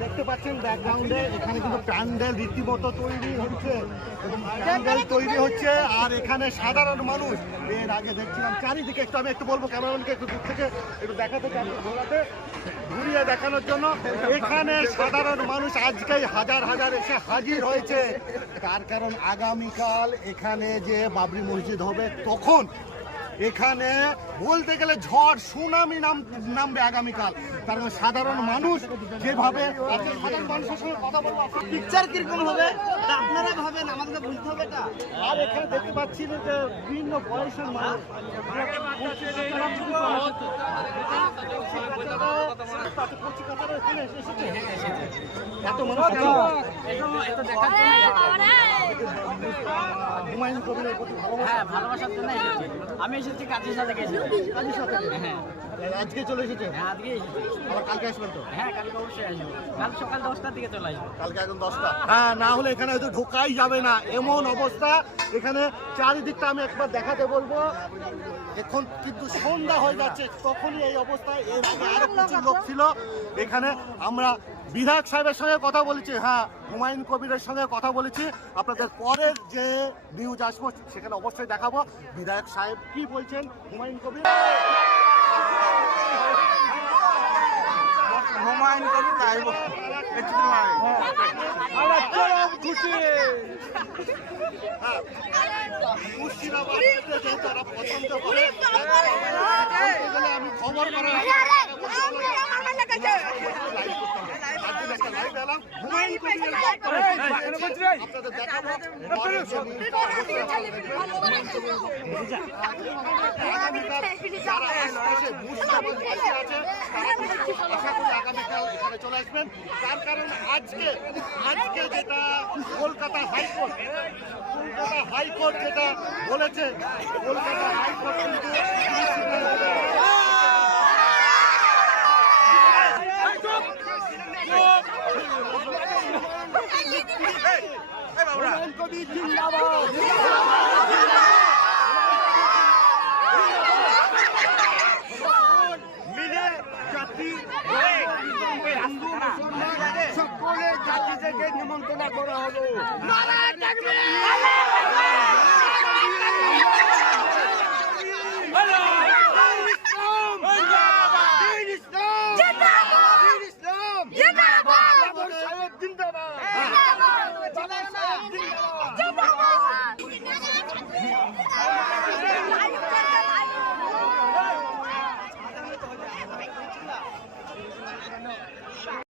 দেখতে পাচ্ছেন ব্যাকগ্রাউন্ডে এখানে কিন্তু প্যান্ডেল রীতিমতো তৈরি হচ্ছে প্যান্ডেল তৈরি হচ্ছে আর এখানে সাধারণ মানুষ এর আগে দেখছিলাম চারিদিকে একটু আমি একটু বলবো ক্যামেরাম্যানকে একটু দূর থেকে একটু দেখাতে ঘোরাতে ঘুরিয়ে দেখানোর জন্য এখানে সাধারণ মানুষ আজকেই হাজার হাজার এসে হাজির হয়েছে তার কারণ আগামীকাল এখানে যে বাবরি মসজিদ হবে তখন এখানে বলতে গেলে ঝড় সুনামি নামবে আগামীকাল কারণ সাধারণ মানুষ যেভাবে মানুষের সঙ্গে কথা বলবো পিকচার কিরকম হবে আপনারা ভাবেন আমাদেরকে বুঝতে হবে এটা আর এখানে দেখতে পাচ্ছি যে বিভিন্ন বয়সের মানুষ এত হুমায়ুন কবিরের প্রতি ভালোবাসার জন্য এসেছি আমি এসেছি কাজের সাথে কাজের সাথে হ্যাঁ আজকে চলে এসেছে হ্যাঁ আজকে এসেছি আবার কালকে আসবেন তো হ্যাঁ কালকে অবশ্যই আসবো কাল সকাল 10টার দিকে চলে আসবো কালকে এখন 10টা হ্যাঁ না হলে এখানে হয়তো ঢোকাই যাবে না এমন অবস্থা এখানে চারিদিকটা আমি একবার দেখাতে বলবো এখন কিন্তু সন্ধ্যা হয়ে যাচ্ছে তখনই এই অবস্থায় এর আগে আরো প্রচুর লোক ছিল এখানে আমরা বিধায়ক সাহেবের সঙ্গে কথা বলেছি হ্যাঁ হুমায়ুন কবিরের সঙ্গে কথা বলেছি আপনাদের পরের যে নিউজ আসবো সেখানে অবশ্যই দেখাবো বিধায়ক সাহেব কি বলছেন হুমায়ুন কবির হুমায়ুন কবির গাইব খুশি আমি খবর করার আপনাদের দেখাবো আগামীকাল এখানে চলে আসবেন তার কারণ আজকে যেটা কলকাতা হাইকোর্ট যেটা বলেছে কলকাতা হাইকোর্ট কিন্তু সকলের জাতি থেকে নিমন্ত্রণ করা হলো।